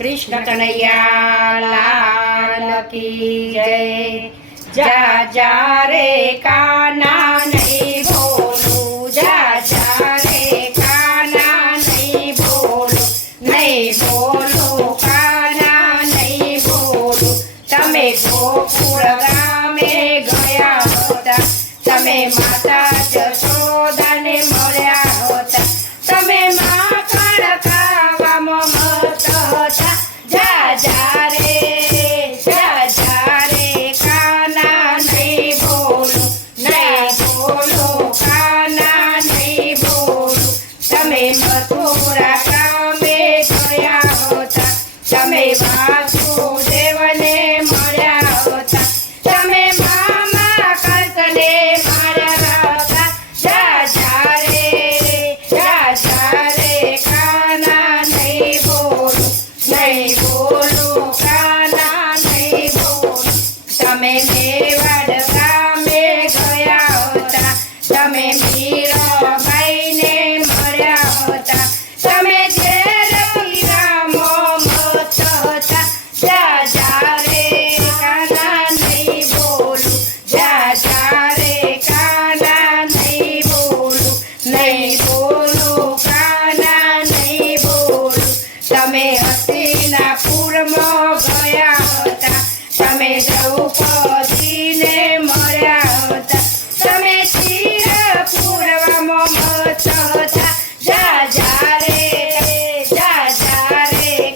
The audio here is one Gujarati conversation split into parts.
कृष्ण कन्हैया लाल की जय। जा जा रे काना नहीं बोलू, जा जा रे काना नहीं बोलू, नहीं बोलू काना नहीं बोलू। तमे गोकुळ गामे गया होता, तमे माता जशोदाने मळ्या होता, तमे माखण खाવામાં મસ્ત હતા। જા જા રે કાના નહીં બોલું, નહીં બોલું કાના નહીં બોલું। તમે મથુરા ગામે ગયા હોતા, તમે વાસુદેવને મળ્યા હોતા, તમે મામા કંસને માર્યા હતા। જા જા રે કાના નહીં બોલું, નહીં બોલું કાના નહીં બોલું। તમે મેવાડ ગામે ગયા હોતા, તમે મીરાબાઈને મળ્યા હોતા, તમે ઝેર પીવામાં મસ્ત હતા। જા જા રે કાના નહીં બોલું, જા જા રે કાના નહીં બોલું, નહીં બોલું કાના નહીં બોલું। તમે હસ્તિનાપુરમાં ગયા હતા, તમે દ્રૌપદીને મળ્યા હતા, તમે ચિરપુરમાં મસ્ત હતા। જા જા રે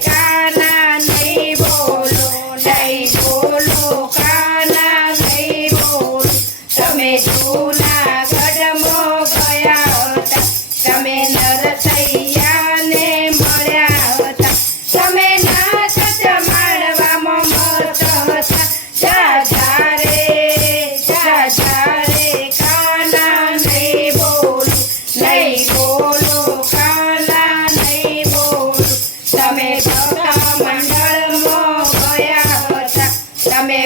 કાના નહીં બોલો, નહીં બોલો કાના નહીં બોલો। તમે જૂનાગઢમાં ગયા હતા, તમે નરસૈયાને મળ્યા હતા, તમે નાચ માણવામાં મસ્ત હતા। જા જા રે કાના નહીં બોલું, નહીં બોલું કાના નહીં બોલું। તમે ભક્ત મંડળમાં ગયા હતા, તમે